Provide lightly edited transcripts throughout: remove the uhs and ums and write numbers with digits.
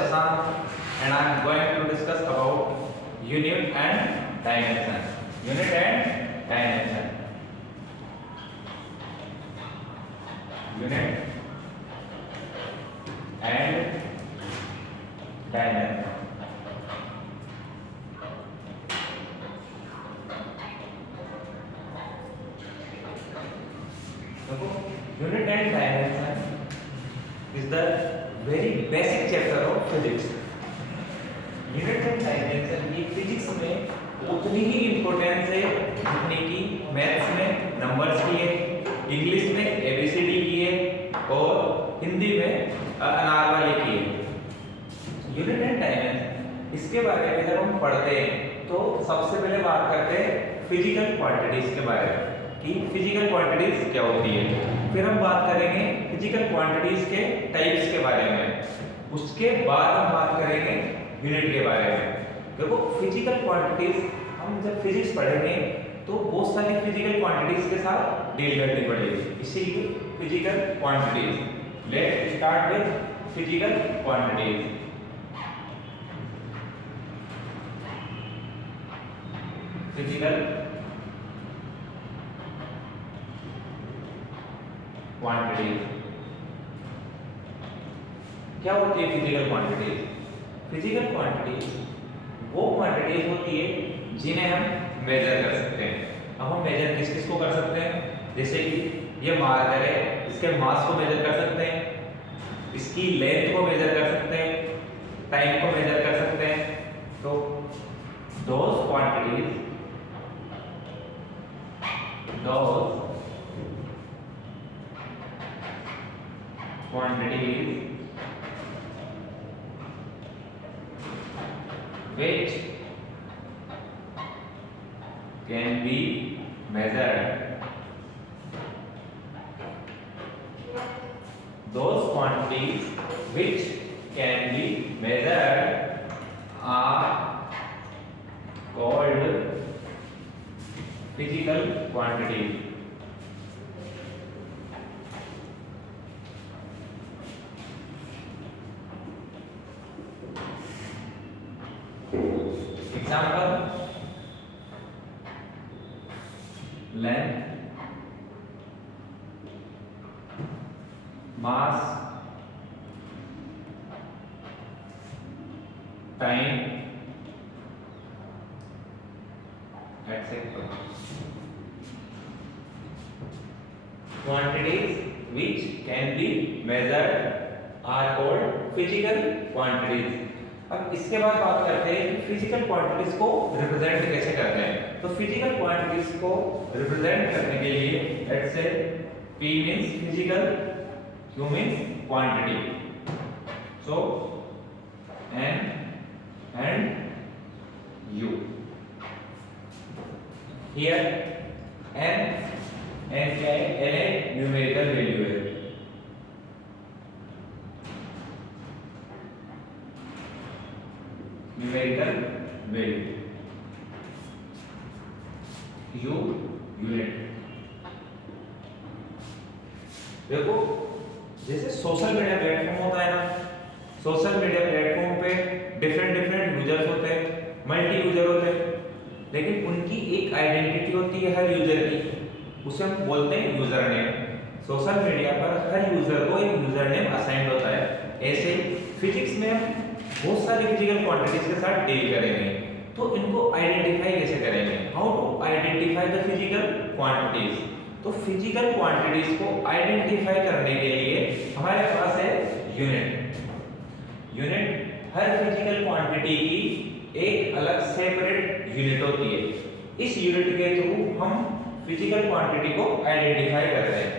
Shashank and I am going to discuss about unit and dimension. Unit and dimension. Unit and dimension. Unit and dimension is the very basic chapter of physics. Unit and dimension ये physics में उतनी ही importance है जितनी की maths में numbers की है, English में एबीसीडी की है और हिंदी में अनारवाली की है। यूनिट एंड डायमेंशन इसके बारे में जब हम पढ़ते हैं तो सबसे पहले बात करते हैं फिजिकल क्वांटिटीज के बारे में कि फिजिकल क्वांटिटीज क्या होती है। फिर हम बात करेंगे फिजिकल क्वांटिटीज के टाइप्स के बारे में, उसके बाद हम बात करेंगे यूनिट के बारे में। देखो फिजिकल क्वांटिटीज हम जब फिजिक्स पढ़ेंगे तो बहुत सारी फिजिकल क्वांटिटीज के साथ डील करनी पड़ेगी, इसीलिए physical quantities. Let's start with physical quantities. Physical quantities क्या होती है? फिजिकल क्वांटिटीज फिजिकल क्वांटिटीज वो क्वांटिटीज होती है जिन्हें हम मेजर कर सकते हैं। अब हम मेजर किस किस को कर सकते हैं? जैसे कि ये मार्कर है, इसके मास को मेजर कर सकते हैं, इसकी लेंथ को मेजर कर सकते हैं, टाइम को मेजर कर सकते हैं। तो those quantities which can be measured, those quantities which can be measured are called physical quantities. Example: length, mass, time, etc. Quantities which can be measured are called physical quantities. अब इसके बाद बात करते हैं कि फिजिकल क्वांटिटीज को represent कैसे करते हैं। तो फिजिकल क्वांटिटीज को रिप्रेजेंट करने के लिए let's say P means physical, Q means quantity, so N and U। Here N क्या है? N एक न्यूमेरिकल वैल्यू है। Numerical value, U unit. देखो जैसे सोशल मीडिया प्लेटफॉर्म होता है ना, सोशल मीडिया प्लेटफॉर्म पे डिफरेंट यूजर्स होते हैं, मल्टी यूजर होते हैं, लेकिन उनकी एक आइडेंटिटी होती है हर यूजर की, उसे हम बोलते हैं यूजर नेम। सोशल मीडिया पर हर यूजर को एक यूजर नेम असाइन होता है। ऐसे फिजिक्स में हम बहुत सारी फिजिकल क्वांटिटीज के साथ डील करेंगे, तो इनको आइडेंटिफाई कैसे करेंगे? How to identify the physical quantities. तो फिजिकल क्वांटिटीज को आइडेंटिफाई करने के लिए हमारे पास है यूनिट। यूनिट हर फिजिकल क्वांटिटी की एक अलग सेपरेट यूनिट होती है। इस यूनिट के थ्रू हम फिजिकल क्वांटिटी को आइडेंटिफाई करते हैं।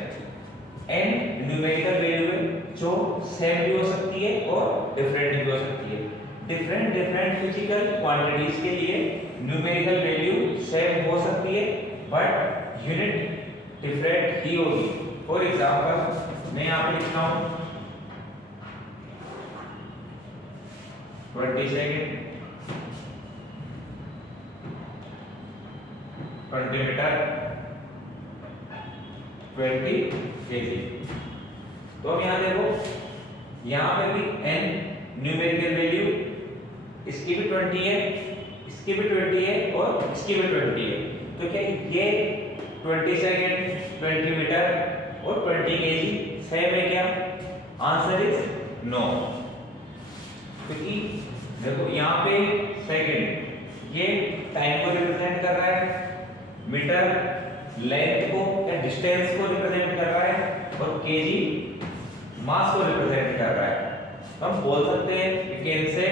एन न्यूमेरिकल वैल्यू है जो सेम भी हो सकती है और डिफरेंट भी हो सकती है। डिफरेंट फिजिकल क्वांटिटीज के लिए न्यूमेरिकल वैल्यू सेम हो सकती है बट यूनिट डिफरेंट ही होगी। फॉर एग्जांपल मैं यहाँ पे लिखता हूँ 20 सेकेंड, 20 मीटर, 20 केजी। तो अब यहाँ देखो, यहाँ पे भी n न्यूमेरिकल वैल्यू, इसकी भी 20 है, इसकी भी 20 है और इसकी भी 20 है। तो क्या ये 20 सेकेंड 20 मीटर और 20 केजी सेम है क्या? आंसर इज नो, क्योंकि देखो यहाँ पे सेकेंड ये टाइम को रिप्रेजेंट कर रहा है, मीटर लेंथ को या डिस्टेंस को रिप्रेजेंट कर रहा है और केजी मास को रिप्रेजेंट कर रहा है। तो हम बोल सकते हैं कि कैसे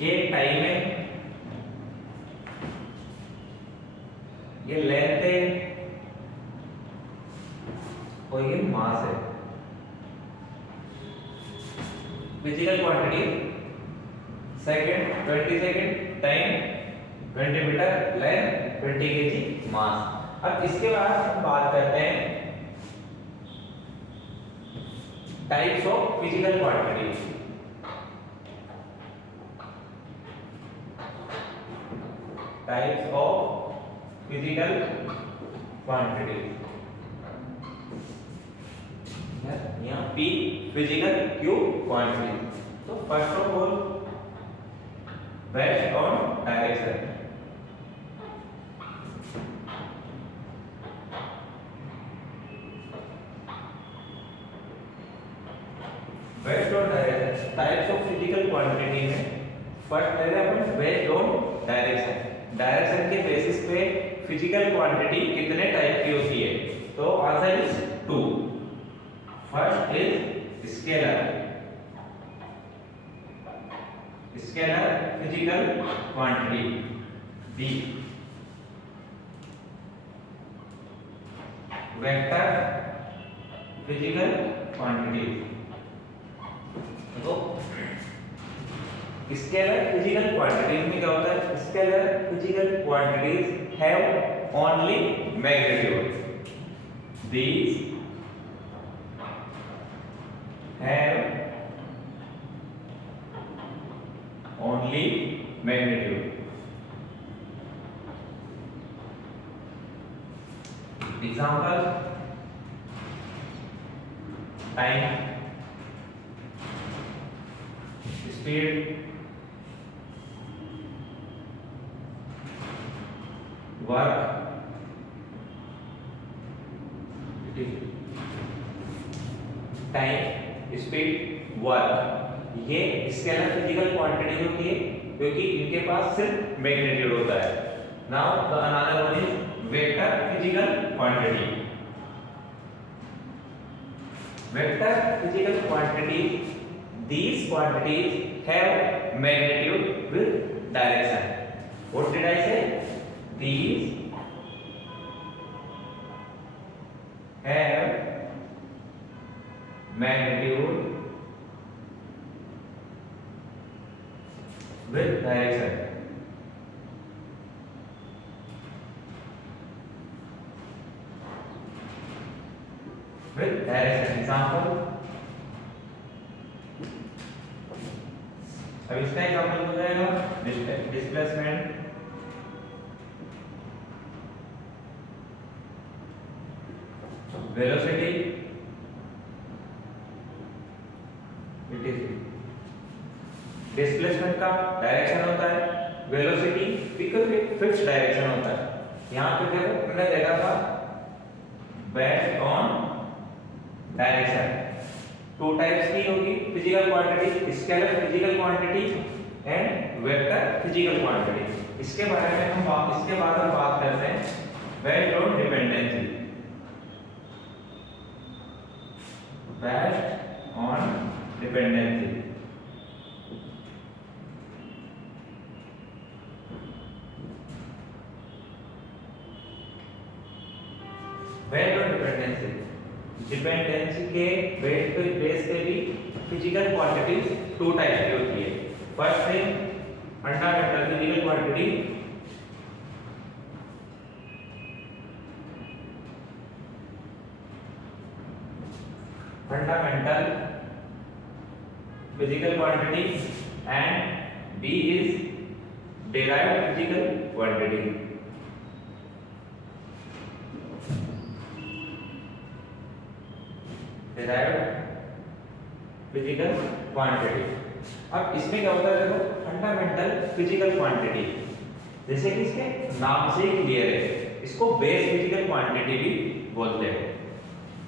ये टाइम है, ये लेंथ है और ये मास है। Physical quantity second 20 second, time 20 metre, length 20 KG, mass. अब इसके बाद हम बात करते हैं types of physical quantity. Types of physical quantity, यहाँ P फिजिकल, Q क्वांटिटी। तो first of all based on direction, based on direction types of physical quantity में फर्स्ट ले रहे हैं अपन बेस्ड ऑन डायरेक्शन। डायरेक्शन के बेसिस पे physical quantity कितने टाइप की होती है? तो answer is 2। First is scalar, scalar physical quantity B, vector physical quantity. तो स्केलर फिजिकल क्वांटिटीज में क्या होता है? Scalar physical quantities have only magnitude, these have only magnitude. Example time, speed, work, time, speed, work, ये scalar physical quantity होती है क्योंकि इनके पास सिर्फ मैग्नीट्यूड होता है। Now the another one is vector physical quantity. Vector physical quantity, these quantities have magnitude with direction. What did I say? These have magnitude with direction. With direction. Example. अब इसका example हो जाएगा displacement, velocity, it is displacement का direction होता है, velocity fixed direction होता है। यहाँ पे देखो हमने देखा था बेस्ड ऑन डायरेक्शन। 2 टाइप्स की होगी physical quantity, scalar physical quantity and vector physical quantity. इसके बाद हम बात करते हैं based on dependency. Based on dependency, based on dependency, dependency के बेस पे भी फिजिकल क्वांटिटीज 2 टाइप की होती है। फर्स्ट है fundamental physical quantity, fundamental physical quantity and B is derived physical quantity. Derived physical quantity. अब इसमें क्या होता है, देखो फंडामेंटल फिजिकल क्वांटिटी, जैसे कि इसके नाम से ही क्लियर है, इसको बेस फिजिकल क्वांटिटी भी बोलते हैं।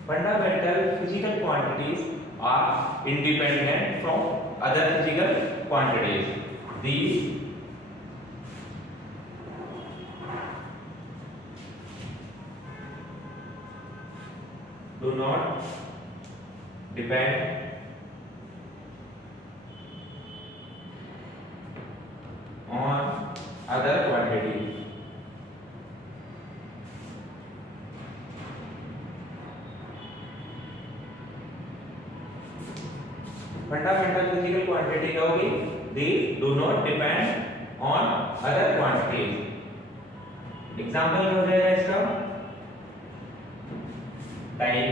Fundamental physical quantities are independent from other physical quantities. These do not depend on other quantity। Fundamental physical quantity क्या होगी, these do not depend on other quantities। Example क्या हो जाएगा इसका, time,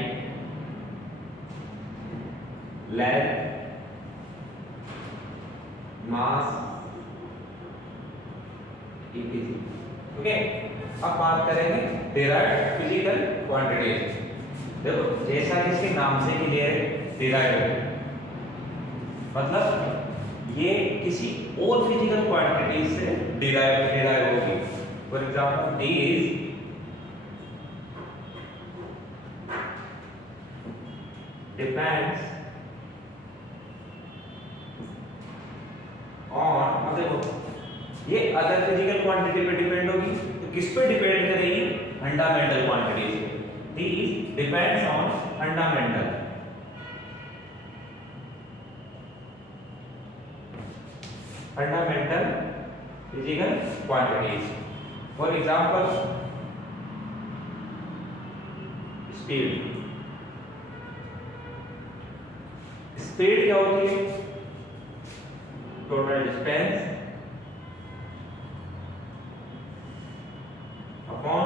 length, mass, ETC. Okay, अब बात करेंगे derived physical quantities. देखो जैसा कि इसके नाम से क्लियर है, डिराइव्ड मतलब ये किसी और फिजिकल क्वांटिटी से डिराइव होगी। For example these depends on, अब देखो ये अदर फिजिकल क्वांटिटी पे डिपेंड होगी, तो किस पे डिपेंड करेगी, फंडामेंटल क्वांटिटी से। These depends on fundamental physical quantities। For example, speed। Speed क्या होती है, टोटल डिस्टेंस अपॉन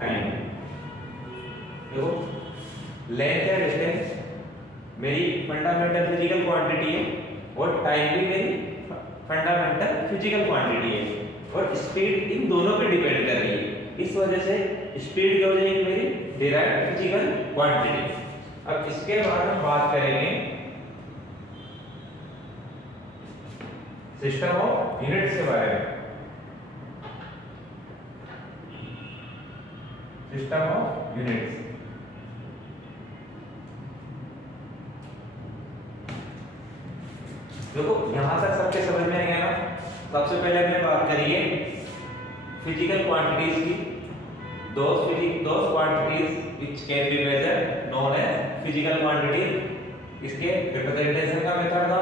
टाइम। देखो लेंथ या डिस्टेंस मेरी फंडामेंटल फिजिकल क्वांटिटी है और टाइम भी मेरी फंडामेंटल फिजिकल क्वांटिटी है, और स्पीड इन दोनों पे डिपेंड कर रही है। इस वजह से स्पीड क्या हो जाएगी, मेरी डिराइव्ड फिजिकल क्वांटिटी। अब इसके बाद हम बात करेंगे सिस्टम ऑफ यूनिट्स के बारे में। सिस्टम ऑफ यूनिट्स, देखो यहां तक सबके समझ में आ गया ना। सबसे पहले हमने बात करी है फिजिकल क्वांटिटीज की, those quantities which can be measured known as physical quantity. इसके रिप्रेजेंटेशन का मेथड था।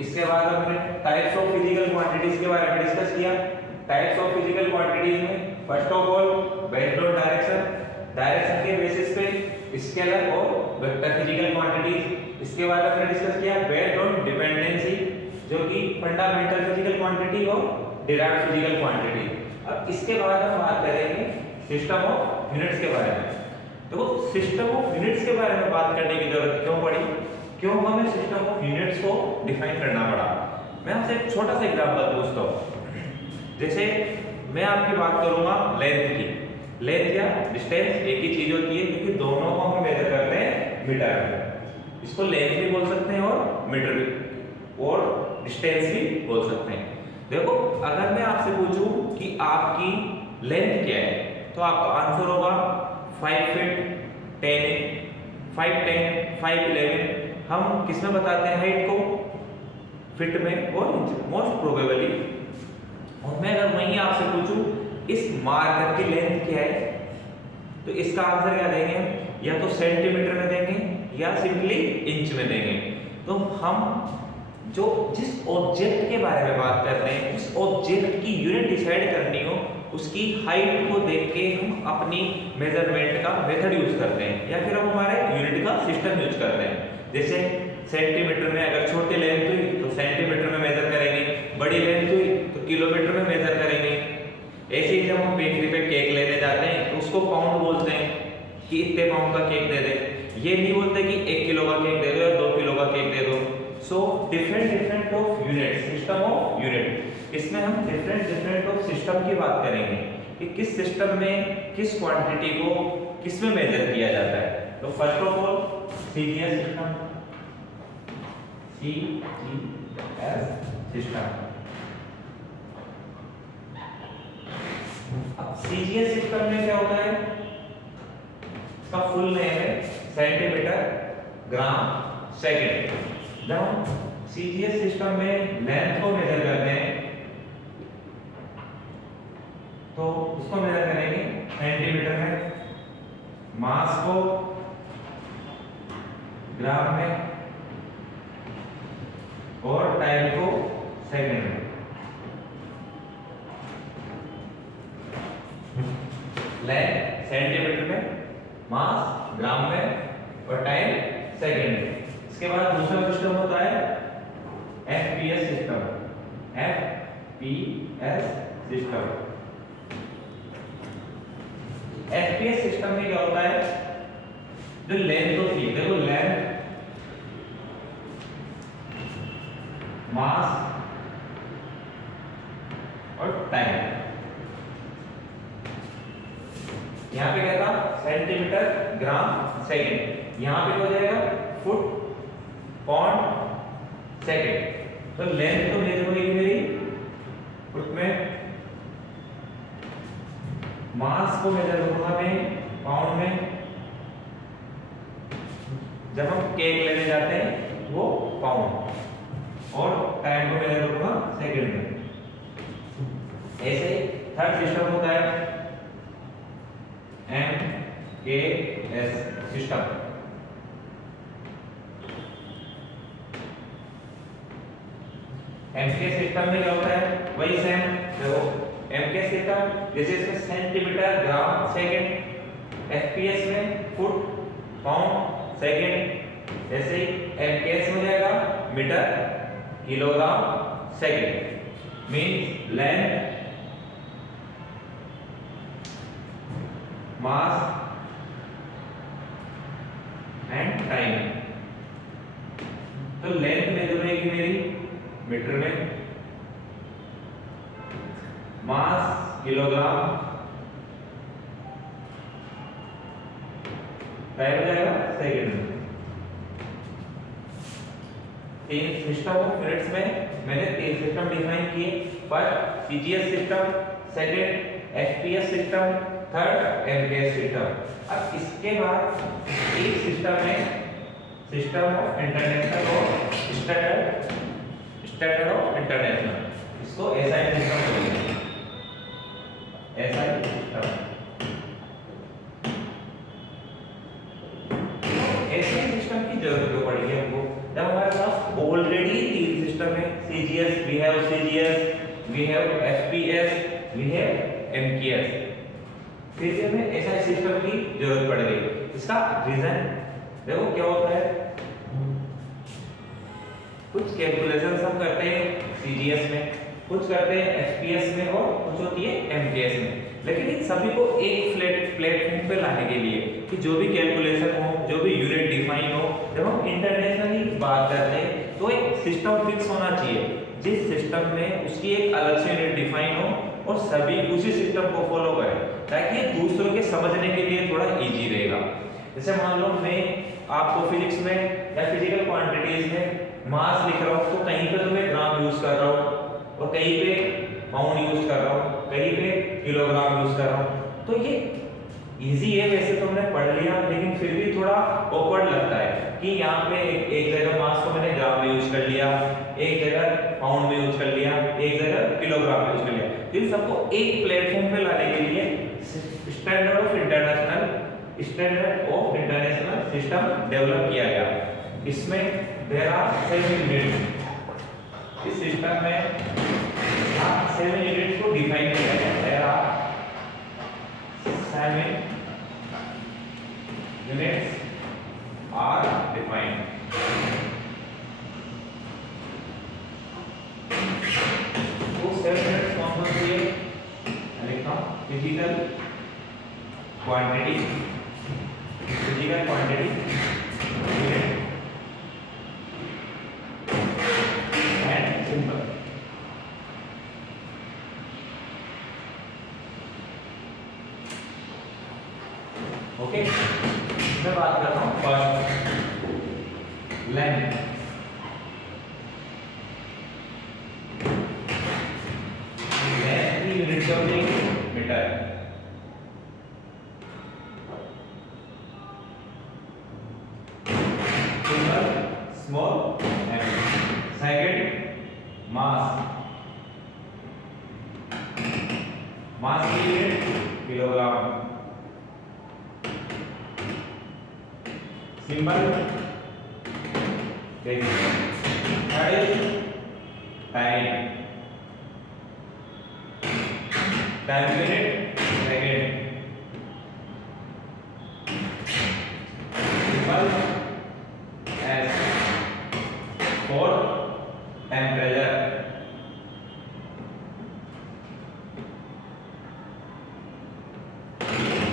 इसके बाद हमने टाइप्स ऑफ फिजिकल क्वांटिटीज के बारे में डिस्कस किया। टाइप्स ऑफ फिजिकल क्वांटिटीज में first of all based on direction के बेसिस पे स्केलर और वेक्टर फिजिकल क्वांटिटीज। इसके बाद हमने डिस्कस किया बेस्ड ऑन डिपेंडेंसी, जो कि फंडामेंटल फिजिकल क्वांटिटी और डिराइव्ड फिजिकल क्वांटिटी। अब इसके बाद हम बात करेंगे सिस्टम ऑफ यूनिट्स के बारे में। तो सिस्टम ऑफ यूनिट्स के बारे में बात करने की जरूरत क्यों पड़ी, क्यों हमें सिस्टम ऑफ यूनिट्स को डिफाइन करना पड़ा। मैं आपसे एक छोटा सा एग्जांपल पूछता हूँ। जैसे मैं आपकी बात करूंगा लेंथ की। लेंथ या डिस्टेंस एक ही चीज होती है, क्योंकि दोनों को हम मेजर करते हैं मीटर में। इसको लेंथ भी बोल सकते हैं और मीटर भी और डिस्टेंस भी बोल सकते हैं। देखो अगर मैं आपसे पूछूं कि आपकी लेंथ क्या है, तो आपका आंसर होगा 5 फीट 10 इंच, 5'10", 5'11". हम किस में बताते हैं हाइट को, फीट में और इंच मोस्ट प्रोबेबली। और मैं अगर वहीं आपसे पूछूं इस मार्कर की लेंथ क्या है, तो इसका आंसर क्या देंगे, या तो सेंटीमीटर में देंगे या सिंपली इंच में देंगे। तो हम जो जिस ऑब्जेक्ट के बारे में बात कर रहे हैं, उस ऑब्जेक्ट की यूनिट डिसाइड करनी हो, उसकी हाइट को देख के हम अपनी मेजरमेंट का मेथड यूज करते हैं, या फिर हम हमारे यूनिट का सिस्टम यूज करते हैं। जैसे सेंटीमीटर में अगर छोटी लेंथ हुई तो सेंटीमीटर में मेजर करेंगे, बड़ी लेंथ हुई तो किलोमीटर में मेजर करेंगे। ऐसे ही जब हम बेकरी पे केक लेने जाते हैं तो उसको पाउंड बोलते हैं कि इतने पाउंड का केक दे दे। ये नहीं बोलते कि 1 किलो का केक दे दो या 2 किलो का केक दे दो। So different of unit, system of unit. इसमें हम डिफरेंट ऑफ सिस्टम की बात करेंगे कि किस सिस्टम में किस क्वांटिटी को किस में मेजर किया जाता है। तो first of all CGS system, CGS system. अब CGS सिस्टम में क्या होता है, इसका फुल नेम है सेंटीमीटर ग्राम सेकंड। जब हम CGS सिस्टम में लेंथ को मेजर करते हैं तो उसको मेजर करेंगे सेंटीमीटर में, मास को ग्राम में और टाइम को सेकंड में। लेंथ सेंटीमीटर में, मास ग्राम में और टाइम सेकंड में। इसके बाद दूसरा सिस्टम होता है FPS system. FPS system, FPS system में क्या होता है, जो लेंथ होती है, देखो लेंथ, मास और टाइम। यहां पे क्या था, सेंटीमीटर ग्राम सेकंड, यहां पे हो जाएगा फुट पाउंड सेकंड। तो लेंथ तो मेजर होगी मेरी फुट में, मास को मेजर करूंगा मैं पाउंड में, जब हम केक लेने जाते हैं वो पाउंड, और टाइम को मेजर करूंगा सेकंड में। ऐसे थर्ड सिस्टम होता है MKS सिस्टम। MKS सिस्टम में क्या होता है, वही सेम, देखो MKS सिस्टम जैसे इसमें सेंटीमीटर ग्राम सेकंड, FPS में फुट पाउंड सेकंड, जैसे ही MKS में जाएगा metre kilogram second. Means length, mass and time. तो लेंथ मेजर होगी मेरी मीटर में, मास किलोग्राम, टाइम हो जाएगा सेकंड में। तीन सिस्टम ऑफ यूनिट्स में मैंने तीन सिस्टम डिफाइन किए। First CGS system, second FPS system, third MKS system. अब इसके बाद एक सिस्टम है सिस्टम ऑफ इंटरनेशनल और स्टैंडर्ड ऑफ इंटरनेशनल। इसको SI सिस्टम बोलते हैं, SI सिस्टम। SI सिस्टम की जरूरत क्यों पड़ेगी हमको, जब हमारे पास ऑलरेडी तीन सिस्टम है, CGS, we have CGS, we have FPS, we have MKS, फिर भी हमें SI सिस्टम की जरूरत पड़ गई। इसका रीजन देखो क्या होता है, कुछ कैलकुलेशंस हम करते हैं CGS में, कुछ करते हैं FPS में और कुछ होती है MKS में। लेकिन इन सभी को एक प्लेटफॉर्म पे लाने के लिए कि जो भी कैलकुलेशन हो, जो भी यूनिट डिफाइन हो, जब हम इंटरनेशनली बात करते हैं तो एक सिस्टम फिक्स होना चाहिए जिस सिस्टम में उसकी एक अलग से यूनिट डिफाइन हो और सभी उसी सिस्टम को फॉलो करें, ताकि दूसरों के समझने के लिए थोड़ा इजी रहेगा। जैसे मान लो मैं आपको फिजिक्स में या फिजिकल क्वांटिटीज में मास लिख रहा हूँ, तो कहीं पे तो मैं ग्राम यूज कर रहा हूँ और कहीं पे पाउंड यूज कर रहा हूँ, कहीं पे किलोग्राम यूज कर रहा हूँ। तो ये इजी है, वैसे तो हमने पढ़ लिया, लेकिन फिर भी थोड़ा ऑकवर्ड लगता है कि यहाँ पे एक जगह मास को मैंने ग्राम में यूज कर लिया, एक जगह पाउंड में यूज कर लिया, एक जगह किलोग्राम में यूज कर लिया। तो इन सबको एक प्लेटफॉर्म पे लाने के लिए standard of international system develop किया गया। इसमें देयर आर 7 यूनिट्स। इस सिस्टम में 7 यूनिट्स को डिफाइन किया गया। There are 7 units are defined. वो 7 यूनिट्स कौन कौन सी है, लिखा physical quantity and symbol. Okay, मैं बात करता हूं फर्स्ट लेंथ। क्या हो जाएगी metre. Small M. Second mass, mass की यूनिट किलोग्राम। सिंबल देखिए, third time, time unit second. Symbol S for temperature.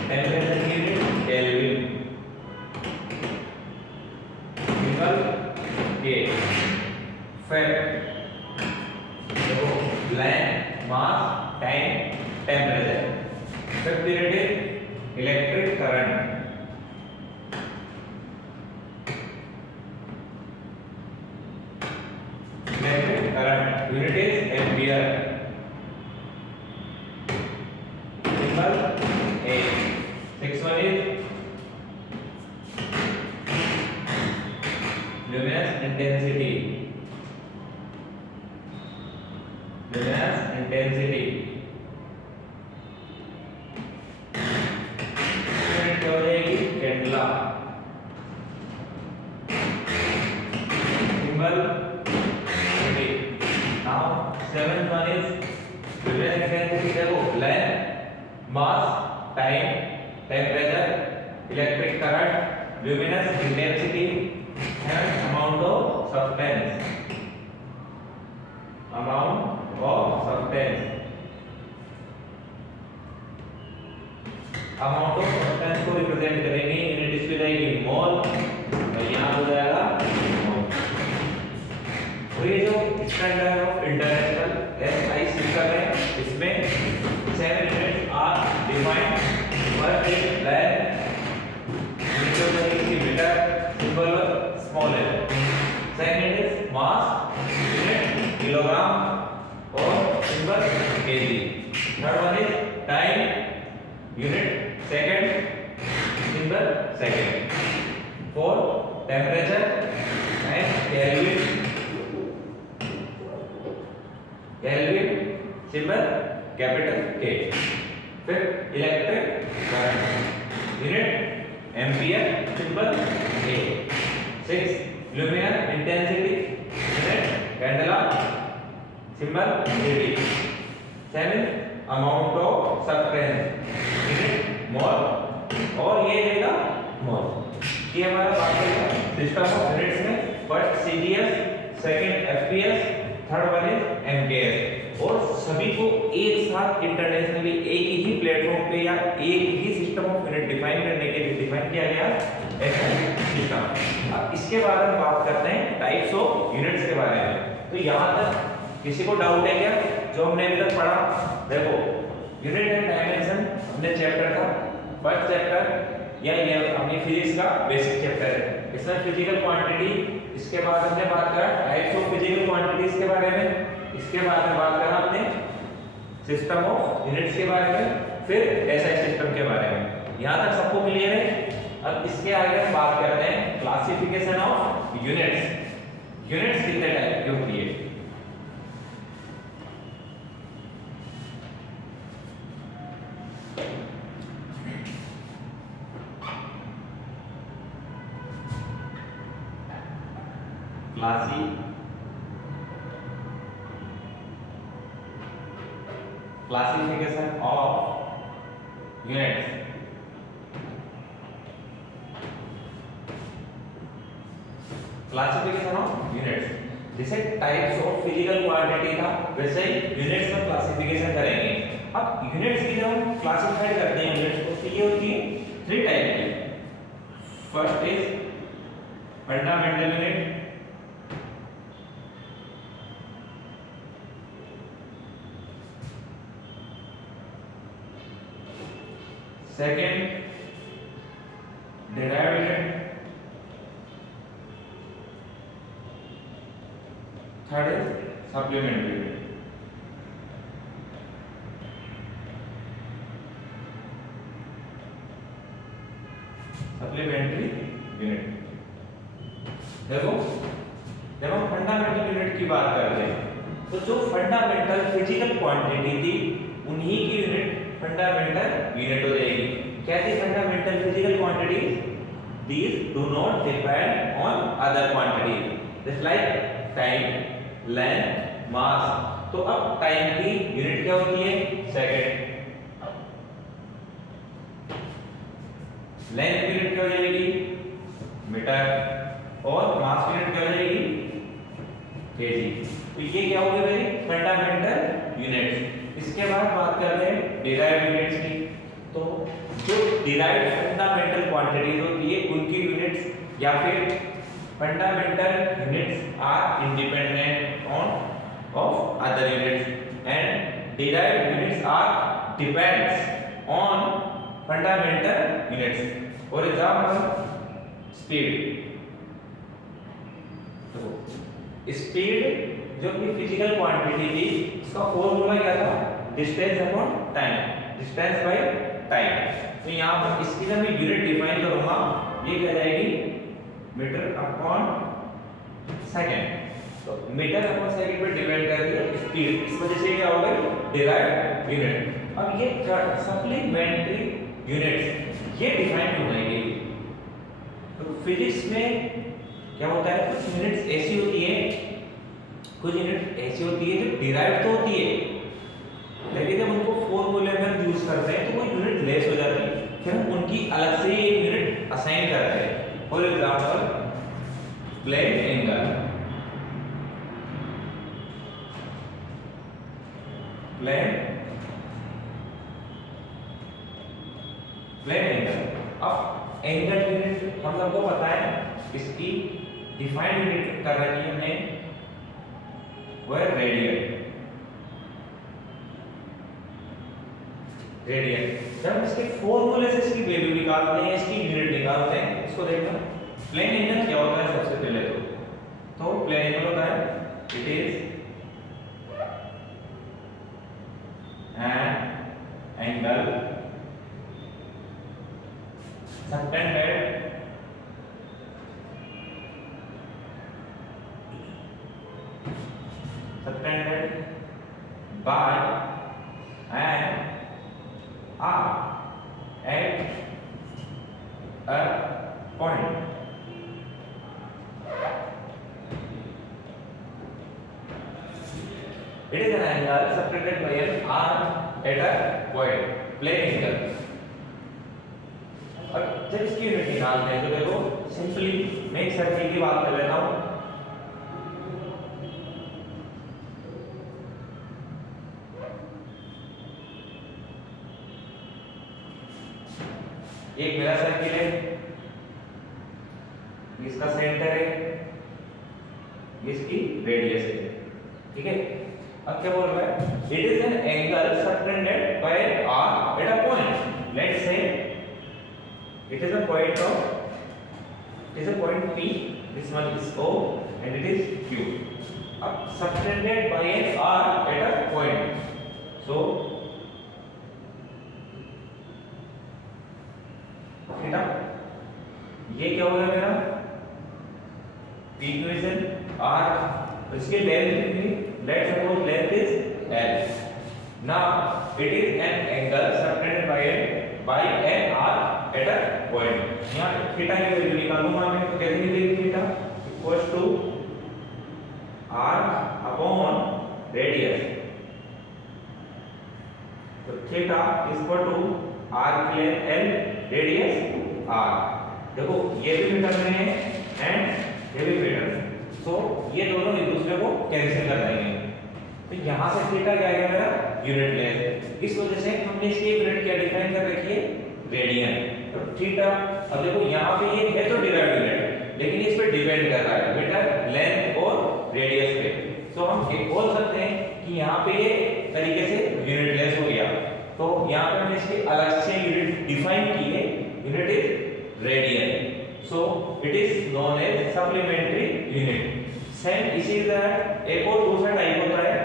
Temperature की यूनिट केल्विन। सिंबल के। फिर देखो length, mass, time, temperature. Fifth unit is electric current. Electric current unit is ampere. Symbol A. Six one is luminous intensity। luminous intensity unit क्या हो जाएगी candela. Symbol D. Now seventh one is luminous intensity। देखो length, mass, time, temperature, electric current, luminous intensity and amount of substance। amount of substance, amount of substance को represent करेंगे, unit इसकी रहेगी मोल और यहाँ हो जाएगा मोल। तो ये जो standard of international SI system है, इसमें 7 units are defined. First is length, metre, symbol small है। Second is mass, unit kilogram और symbol KG. Third one is time, unit second, symbol second. Fourth temperature and kelvin, kelvin symbol capital K. Fifth electric current unit ampere, symbol A. Six luminous intensity unit candela, symbol D. Seven amount of substance unit mole और ये रहेगा मोल। ये हमारा बात करेगा system of units में। First CGS, second FPS, third one is MKS. और सभी को एक साथ इंटरनेशनली एक ही प्लेटफॉर्म पे या एक ही सिस्टम ऑफ यूनिट डिफाइन करने के लिए डिफाइन किया गया एसआई सिस्टम। अब इसके बारे में बात करते हैं टाइप्स ऑफ यूनिट्स के बारे में। तो यहाँ तक किसी को डाउट है क्या जो हमने अभी तक पढ़ा? देखो यूनिट एंड डायमेंशन हमने चैप्टर था, फर्स्ट चैप्टर या ये अपनी फिजिक्स का बेसिक चैप्टर है। इसमें फिजिकल क्वांटिटी, इसके बाद हमने बात करा टाइप्स ऑफ फिजिकल क्वांटिटीज के बारे में, इसके बाद में बात करा हमने सिस्टम ऑफ यूनिट्स के बारे में, फिर एसआई सिस्टम के बारे में। यहाँ तक सबको क्लियर है? अब इसके आगे हम बात करते हैं क्लासिफिकेशन ऑफ यूनिट्स। यूनिट्स कितने टाइप की होती है? Classification of units. Classification of units जैसे टाइप्स ऑफ फिजिकल क्वांटिटी था, वैसे ही यूनिट्स में क्लासिफिकेशन करेंगे। अब यूनिट्स की जब हम क्लासिफाई करते हैं यूनिट्स को, तो ये होती है 3 टाइप की। First is fundamental unit, second derived unit, third is supplementary unit. Supplementary unit. देखो जब हम फंडामेंटल यूनिट की बात करते हैं तो जो फंडामेंटल फिजिकल क्वांटिटी थी उन्हीं की यूनिट फंडामेंटल यूनिट हो जाएगी। क्या थी fundamental physical quantities? These do not depend on other quantities just like time, length, mass। तो अब टाइम की यूनिट क्या होती है? सेकंड। लेंथ की यूनिट क्या हो जाएगी? मीटर। और मास की यूनिट क्या हो जाएगी? केजी। तो ये क्या हो गया मेरी फंडामेंटल यूनिट्स। इसके बाद बात करते हैं डिराइव्ड यूनिट्स की। तो जो डिराइव्ड फंडामेंटल क्वांटिटीज होती है उनकी यूनिट्स या फिर fundamental units are independent of other units and derived units are depends on fundamental units. For example speed. तो स्पीड जो कि फिजिकल क्वांटिटी थी उसका फॉर्मूला क्या था? Distance upon time, distance by time. तो यहाँ पर इसकी जब मैं यूनिट डिफाइन करूंगा ये क्या जाएगी? Metre upon second. तो मीटर अपॉन सेकंड पे डिपेंड करती है स्पीड। इस वजह से क्या होगा? Derived unit. अब ये सप्लीमेंट्री यूनिट्स ये डिफाइन क्यों नहीं गई? तो फिजिक्स में क्या होता है, कुछ यूनिट्स ऐसी होती है, कुछ यूनिट ऐसी होती है जो डिराइव्ड तो होती है लेकिन जब उनको फॉर्मूले में यूज करते हैं तो वो यूनिट लेस हो जाती है, फिर हम उनकी अलग से एक यूनिट असाइन करते हैं। For example plane angle. Plane angle. अब एंगल यूनिट हम सबको पता है, इसकी डिफाइंड यूनिट कर रखी है हमने, वो है रेडियन। जब हम इसके फॉर्मूले से इसकी वैल्यू निकालते हैं, इसकी यूनिट निकालते हैं, इसको देखना प्लेन एंगल क्या होता है। सबसे पहले तो प्लेन एंगल होता है it is an angle subtended by an arc at a point। It is an angle subtended by an arc at a point, plane angle। और जब इसकी यूनिट निकालते हैं तो देखो सिंपली मैं एक सर्किल की बात कर लेता हूँ। एक मेरा सर्किल है, इसका सेंटर है, इसकी रेडियस है, ठीक है। अब क्या बोल रहा है? It is an angle subtended by an arc eight a point. Let's say it is a point P, this one is O and it is Q। अब subtended by an arc at a point, so theta ये क्या होगा मेरा P equation arc, इसकी length कितनी? Let's suppose length is L। now it is an angle subtended by an arc at a point। यहाँ theta की value निकालूंगा मैं, तो कैसे मिलेगी? Theta equals to arc upon radius. तो theta equal to arc length L, radius R। देखो ये भी मीटर में है एंड ये भी मीटर में, सो ये दोनों एक दूसरे को कैंसिल कर देंगे। तो यहाँ से थीटा क्या आएगा मेरा? Unit length. इस वजह से हमने इसकी यूनिट क्या डिफाइन कर रखी है? रेडियन। तो थीटा, अब देखो यहाँ पे ये है तो डिराइव्ड यूनिट, लेकिन इस पे डिपेंड कर रहा है मीटर, लेंथ और रेडियस पे। तो हम ये बोल सकते हैं कि यहाँ पे ये तरीके से यूनिट लेस हो गया। तो यहाँ पे हमने इसकी अलग से यूनिट डिफाइन की है, unit is radian. So it is known as supplementary unit. Same इसी तरह एक और दूसरा टाइप होता है,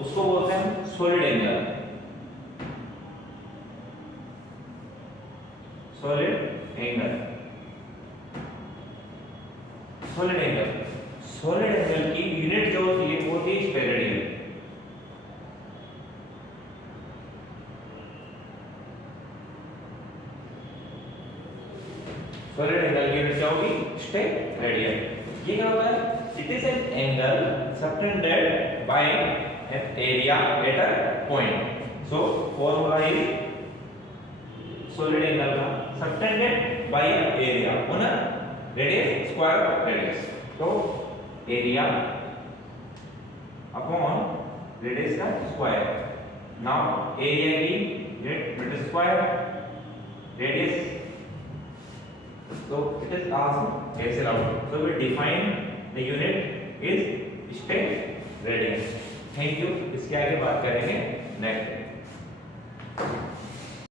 उसको बोलते हैं solid angle. Solid angle solid angle, solid angle की यूनिट जो होती है वो होती है स्टेरेडियन। सॉलिड एंगल की यूनिट क्या होगी? स्टेरेडियन। ये क्या होता है? It is an angle subtended by an area at a point. So formula is solid angle का subtended by area on a radius, square of radius. तो एरिया अपॉन रेडियस का स्क्वायर। नाउ एरिया की unit metre square, radius, so it is also cancel out. So we define the unit is steradian. Thank you. इसके आगे बात करेंगे